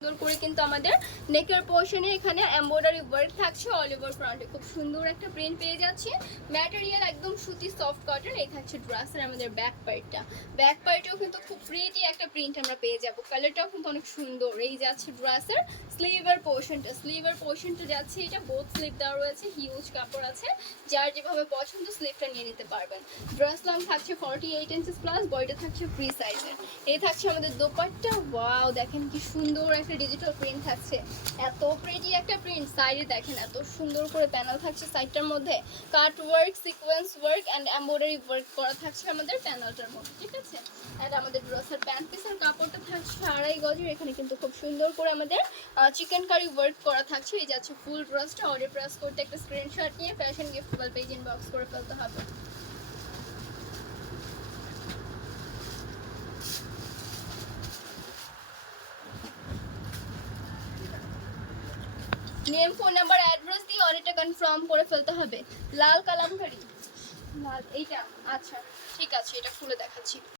সুন্দর করে কিন্তু আমাদের নেকের পোর্শনে এখানে এমব্রয়ডারি ওয়ার্ক থাকছে অল ওভার ফ্রন্টে। খুব সুন্দর একটা প্রিন্ট পেয়ে যাচ্ছি। ম্যাটেরিয়াল একদম সুতি সফট কটন। এই থাকছে ড্রেসের আমাদের ব্যাক পার্টটা। ব্যাক পার্টেও কিন্তু খুব প্রিটি একটা প্রিন্ট আমরা পেয়ে যাব। কালারটাও কিন্তু অনেক সুন্দর। এই যাচ্ছে ড্রেসের স্লিভের পোর্শনটা যাচ্ছে, এটা বোথ স্লিভ দেওয়া রয়েছে, হিউজ কাপড় আছে, যার যেভাবে পছন্দ স্লিভটা নিয়ে নিতে পারবেন। ড্রেস লং থাকছে 48 ইঞ্চেস প্লাস, বডিটা থাকছে ফ্রি সাইজের। এই থাকছে আমাদের দোপাট্টা। ওয়াও, দেখেন কি সুন্দর একটা ডিজিটাল প্রিন্ট থাকছে, এত প্রিটি একটা প্রিন্ট। সাইডে দেখেন এত সুন্দর করে প্যানেল থাকছে, সাইডটার মধ্যে কাট work, sequence work and embroidery work করা থাকছে আমাদের প্যানেলটার মধ্যে, ঠিক আছে। অ্যান্ড আমাদের ড্রেসের প্যান্ট পিসের কাপড়টা থাকছে 2.5 গজের। এখানে কিন্তু খুব সুন্দর করে আমাদের চিকেন কারি ওয়ার্ক করা থাকছে। এই যাচ্ছে ফুল ড্রেসটা। অর্ডার প্রেস করতে একটা স্ক্রিনশট নিয়ে ফ্যাশন গিফট পেজ ইনবক্স করে ফেলতে হবে। নেম, ফোন নাম্বার, অ্যাড্রেস দিয়ে অর্ডারটা কনফার্ম করে ফেলতে হবে। লাল কালামকারি, লাল এইটা, আচ্ছা ঠিক আছে, এটা খুলে দেখাচ্ছি।